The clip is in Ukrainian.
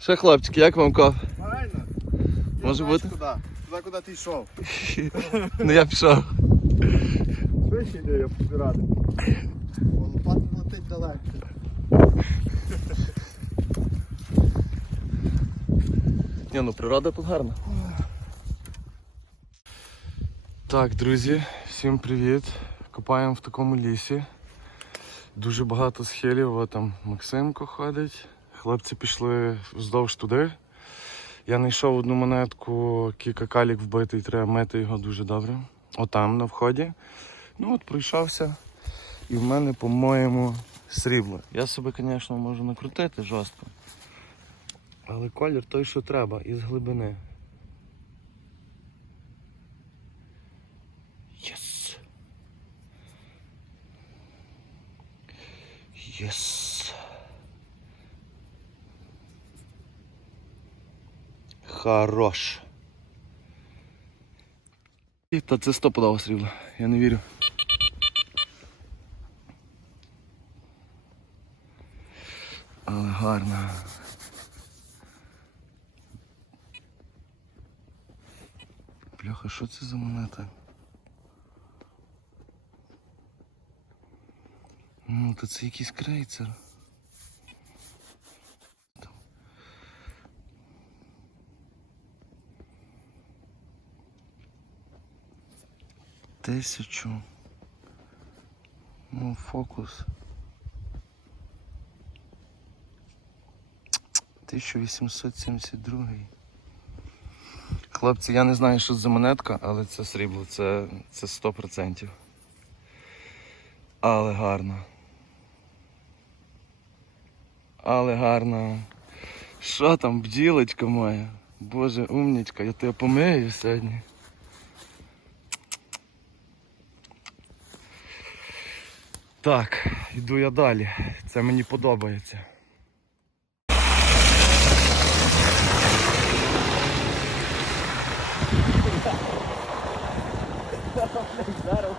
Що, хлопчики, як вам коп? Правильно? Може бути? Куди? Туди, куди ти йшов. Ну я пішов. Вище йде, я підбирати. Лопата летить далеко. Ні, ну природа тут гарна. Так, друзі, всім привіт. Копаємо в такому лісі. Дуже багато схилів, О, там Максимко ходить. Хлопці пішли вздовж туди. Я знайшов одну монетку, кілька калік вбитий, треба мити його дуже добре. Отам на вході. Ну от пройшовся. І в мене, по-моєму, срібло. Я себе, звісно, можу накрутити жорстко. Але колір той, що треба, із глибини. Єс. Єс. Хорош. І Та це стопудово срібло, я не вірю. Але гарно. Бляха, що це за монета? Ну, то це якийсь крейцер. Тисячу. Ну, фокус. 1872. Хлопці, я не знаю, що за монетка, але це срібло, це, це 100%. Але гарно. Але гарно. Що там, бділочка моя? Боже, умнічка, я тебе помию сьогодні. Так, йду я далі. Це мені подобається. Зараз